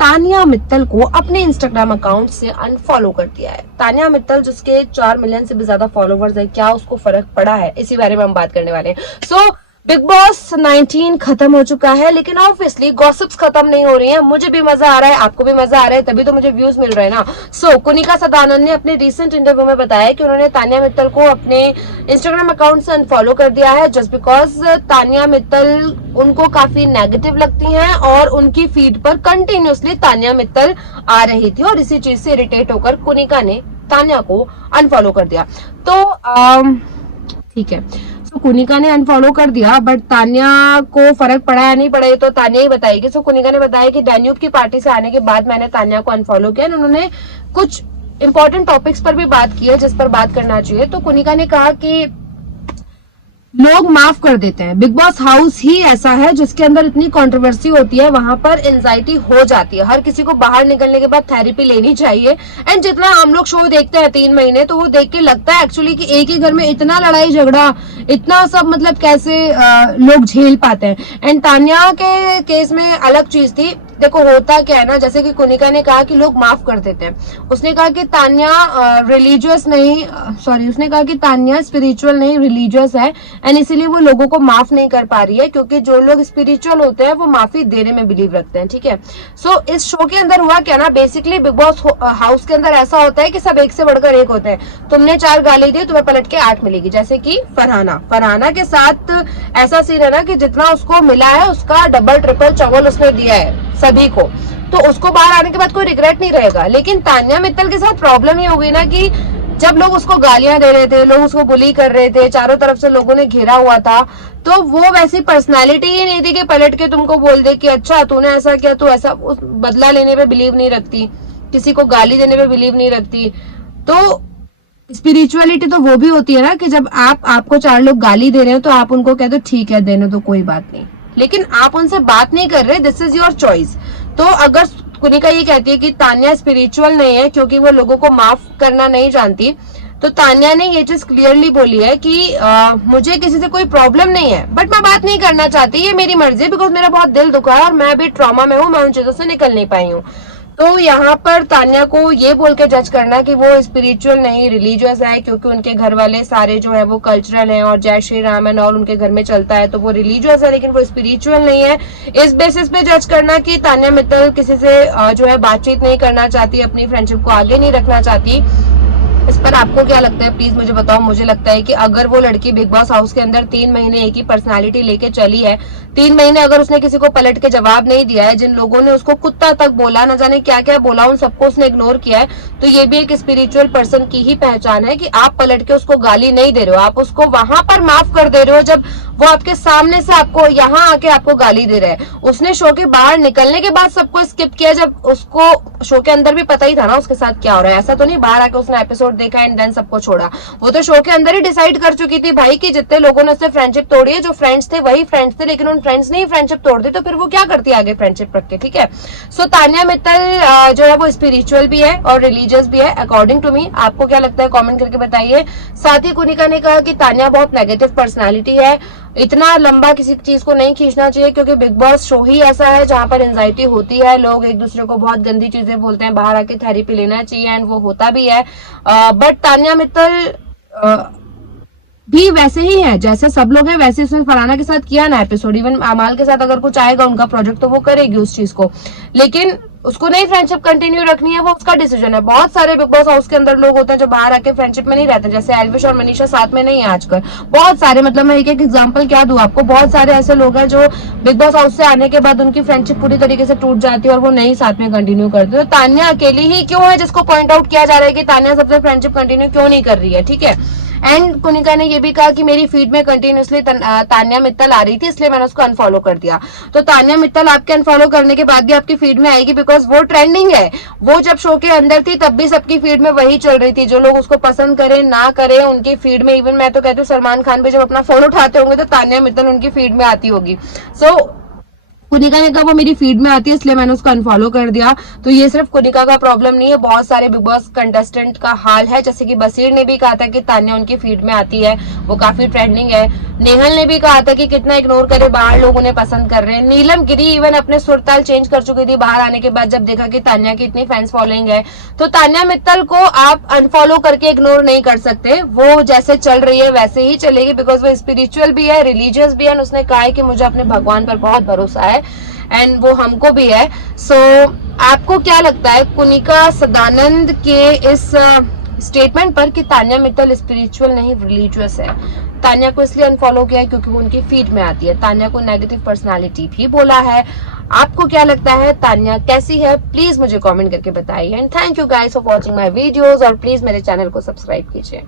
तानिया मित्तल को अपने Instagram account से अनफॉलो कर दिया है। तानिया मित्तल जिसके 4 मिलियन से भी ज्यादा फॉलोवर्स है, क्या उसको फर्क पड़ा है, इसी बारे में हम बात करने वाले हैं। सो बिग बॉस 19 खत्म हो चुका है, लेकिन ऑब्वियसली गॉसिप्स खत्म नहीं हो रही हैं। मुझे भी मजा आ रहा है, आपको भी मजा आ रहा है, तभी तो मुझे व्यूज मिल रहे हैं ना। सो कुनिका सदानंद ने अपने रिसेंट इंटरव्यू में बताया कि उन्होंने तानिया मित्तल को अपने इंस्टाग्राम अकाउंट से अनफॉलो कर दिया है, जस्ट बिकॉज तानिया मित्तल उनको काफी नेगेटिव लगती हैं और उनकी फीड पर कंटिन्यूसली तानिया मित्तल आ रही थी, और इसी चीज से इरिटेट होकर कुनिका ने तानिया को अनफॉलो कर दिया। तो ठीक है, तो कुनिका ने अनफॉलो कर दिया, बट तानिया को फर्क पड़ा या नहीं पड़ा ये तो तानिया ही बताएगी। सो कुनिका ने बताया कि डैन्यूब की पार्टी से आने के बाद मैंने तानिया को अनफॉलो किया। उन्होंने कुछ इंपॉर्टेंट टॉपिक्स पर भी बात की है जिस पर बात करना चाहिए। तो कुनिका ने कहा कि लोग माफ कर देते हैं, बिग बॉस हाउस ही ऐसा है जिसके अंदर इतनी कंट्रोवर्सी होती है, वहां पर एंजाइटी हो जाती है। हर किसी को बाहर निकलने के बाद थेरेपी लेनी चाहिए। एंड जितना हम लोग शो देखते हैं 3 महीने, तो वो देख के लगता है एक्चुअली कि एक ही घर में इतना लड़ाई झगड़ा, इतना सब मतलब कैसे लोग झेल पाते हैं। एंड तानिया के केस में अलग चीज थी। देखो होता क्या है ना, जैसे कि कुनिका ने कहा कि लोग माफ कर देते हैं, उसने कहा कि तानिया रिलीजियस नहीं, सॉरी उसने कहा कि तानिया स्पिरिचुअल नहीं रिलीजियस है, एंड इसीलिए वो लोगों को माफ नहीं कर पा रही है, क्योंकि जो लोग स्पिरिचुअल होते हैं वो माफी देने में बिलीव रखते हैं। ठीक है, सो इस शो के अंदर हुआ क्या ना, बेसिकली बिग बॉस हाउस के अंदर ऐसा होता है कि सब एक से बढ़कर एक होते हैं। तुमने 4 गाली दी, तुम्हें पलट के 8 मिलेगी। जैसे कि फरहाना के साथ ऐसा सीन है ना कि जितना उसको मिला है उसका डबल ट्रिपल चौगल उसने दिया है सभी को, तो उसको बाहर आने के बाद कोई रिग्रेट नहीं रहेगा। लेकिन तानिया मित्तल के साथ प्रॉब्लम ये हो गई ना कि जब लोग उसको गालियां दे रहे थे, लोग उसको बुली कर रहे थे, चारों तरफ से लोगों ने घेरा हुआ था, तो वो वैसी पर्सनालिटी ही नहीं थी कि पलट के तुमको बोल दे कि अच्छा तूने ऐसा किया, तू ऐसा। उस बदला लेने पे बिलीव नहीं रखती, किसी को गाली देने पे बिलीव नहीं रखती। तो स्पिरिचुअलिटी तो वो भी होती है ना कि जब आपको 4 लोग गाली दे रहे हो तो आप उनको कह दो ठीक है देने तो कोई बात नहीं, लेकिन आप उनसे बात नहीं कर रहे, दिस इज योर चॉइस। तो अगर कुनिका ये कहती है कि तानिया स्पिरिचुअल नहीं है क्योंकि वो लोगों को माफ करना नहीं जानती, तो तानिया ने ये चीज क्लियरली बोली है कि मुझे किसी से कोई प्रॉब्लम नहीं है, बट मैं बात नहीं करना चाहती, ये मेरी मर्जी है, बिकॉज मेरा बहुत दिल दुखा है और मैं अभी ट्रॉमा में हूँ, मैं उन चीजों से निकल नहीं पाई हूँ। तो यहाँ पर तानिया को ये बोल के जज करना कि वो स्पिरिचुअल नहीं रिलीजियस है क्योंकि उनके घर वाले सारे जो है वो कल्चरल हैं और जय श्री राम एंड ऑल उनके घर में चलता है, तो वो रिलीजियस है लेकिन वो स्पिरिचुअल नहीं है, इस बेसिस पे जज करना कि तानिया मित्तल किसी से जो है बातचीत नहीं करना चाहती, अपनी फ्रेंडशिप को आगे नहीं रखना चाहती। इस पर आपको क्या लगता है प्लीज मुझे बताओ। मुझे लगता है कि अगर वो लड़की बिग बॉस हाउस के अंदर 3 महीने एक ही पर्सनालिटी लेके चली है, 3 महीने अगर उसने किसी को पलट के जवाब नहीं दिया है, जिन लोगों ने उसको कुत्ता तक बोला, न जाने क्या क्या बोला, उन सबको उसने इग्नोर किया है, तो ये भी एक स्पिरिचुअल पर्सन की ही पहचान है कि आप पलट के उसको गाली नहीं दे रहे हो, आप उसको वहां पर माफ कर दे रहे हो जब वो आपके सामने से आपको यहाँ आके आपको गाली दे रहा है। उसने शो के बाहर निकलने के बाद सबको स्किप किया, जब उसको शो के अंदर भी पता ही था ना उसके साथ क्या हो रहा है। ऐसा तो नहीं बाहर आके उसने एपिसोड देखा एंड देन सबको छोड़ा, वो तो शो के अंदर ही डिसाइड कर चुकी थी भाई कि जितने लोगों ने उससे फ्रेंडशिप तोड़ी है, जो फ्रेंड्स थे वही फ्रेंड्स थे, लेकिन उन फ्रेंड्स ने ही फ्रेंडशिप तोड़ दी, तो फिर वो क्या करती आगे फ्रेंडशिप रख के। ठीक है, सो तानिया मित्तल जो है वो स्पिरिचुअल भी है और रिलीजियस भी है अकॉर्डिंग टू मी। आपको क्या लगता है कमेंट करके बताइए। साथ ही कुनिका ने कहा कि तानिया बहुत नेगेटिव पर्सनालिटी है, इतना लंबा किसी चीज को नहीं खींचना चाहिए क्योंकि बिग बॉस शो ही ऐसा है जहां पर एंजाइटी होती है, लोग एक दूसरे को बहुत गंदी चीजें बोलते हैं, बाहर आके थेरेपी लेना चाहिए एंड वो होता भी है। बट तानिया मित्तल भी वैसे ही है जैसे सब लोग हैं, वैसे उसने फरहाना के साथ किया ना एपिसोड, इवन अमाल के साथ अगर कुछ आएगा उनका प्रोजेक्ट तो वो करेगी उस चीज को, लेकिन उसको नहीं फ्रेंडशिप कंटिन्यू रखनी है, वो उसका डिसीजन है। बहुत सारे बिग बॉस हाउस के अंदर लोग होते हैं जो बाहर आके फ्रेंडशिप में नहीं रहते, जैसे एल्विश और मनीषा साथ में नहीं है आजकल, बहुत सारे, मतलब मैं एक एक एग्जांपल क्या दूं आपको, बहुत सारे ऐसे लोग हैं जो बिग बॉस हाउस से आने के बाद उनकी फ्रेंडशिप पूरी तरीके से टूट जाती है और वो नहीं साथ में कंटिन्यू करते। तो तानिया अकेली ही क्यों है जिसको पॉइंट आउट किया जा रहा है कि तानिया सबसे फ्रेंडशिप कंटिन्यू क्यों नहीं कर रही है। ठीक है, एंड कुनिका ने ये भी कहा कि मेरी फीड में कंटिन्यूसली तानिया मित्तल आ रही थी इसलिए मैंने उसको अनफॉलो कर दिया। तो तानिया मित्तल आपके अनफॉलो करने के बाद भी आपकी फीड में आएगी बिकॉज वो ट्रेंडिंग है, वो जब शो के अंदर थी तब भी सबकी फीड में वही चल रही थी, जो लोग उसको पसंद करें ना करें उनकी फीड में, इवन मैं तो कहती हूँ सलमान खान भी जब अपना फोन उठाते होंगे तो तानिया मित्तल उनकी फीड में आती होगी। सो कुनिका ने कहा वो मेरी फीड में आती है इसलिए मैंने उसको अनफॉलो कर दिया। तो ये सिर्फ कुनिका का प्रॉब्लम नहीं है, बहुत सारे बिग बॉस कंटेस्टेंट का हाल है। जैसे कि बसीर ने भी कहा था कि तान्या उनकी फीड में आती है, वो काफी ट्रेंडिंग है। नेहल ने भी कहा था कि कितना इग्नोर करे, बाहर लोग उन्हें पसंद कर रहे हैं। नीलम गिरी इवन अपने सुरताल चेंज कर चुकी थी बाहर आने के बाद, जब देखा कि तान्या की इतनी फैंस फॉलोइंग है। तो तान्या मित्तल को आप अनफॉलो करके इग्नोर नहीं कर सकते, वो जैसे चल रही है वैसे ही चलेगी, बिकॉज वो स्पिरिचुअल भी है, रिलीजियस भी है। उसने कहा है कि मुझे अपने भगवान पर बहुत भरोसा है एंड वो हमको भी है। सो आपको क्या लगता है कुनिका सदानंद के इस स्टेटमेंट पर कि तान्या मित्तल स्पिरिचुअल नहीं रिलीजियस है? तान्या को इसलिए अनफॉलो किया है क्योंकि वो उनकी फीड में आती है। तान्या को नेगेटिव पर्सनालिटी भी बोला है। आपको क्या लगता है तान्या कैसी है? प्लीज मुझे कमेंट करके बताइए and thank you guys for watching my videos और प्लीज मेरे चैनल को सब्सक्राइब कीजिए।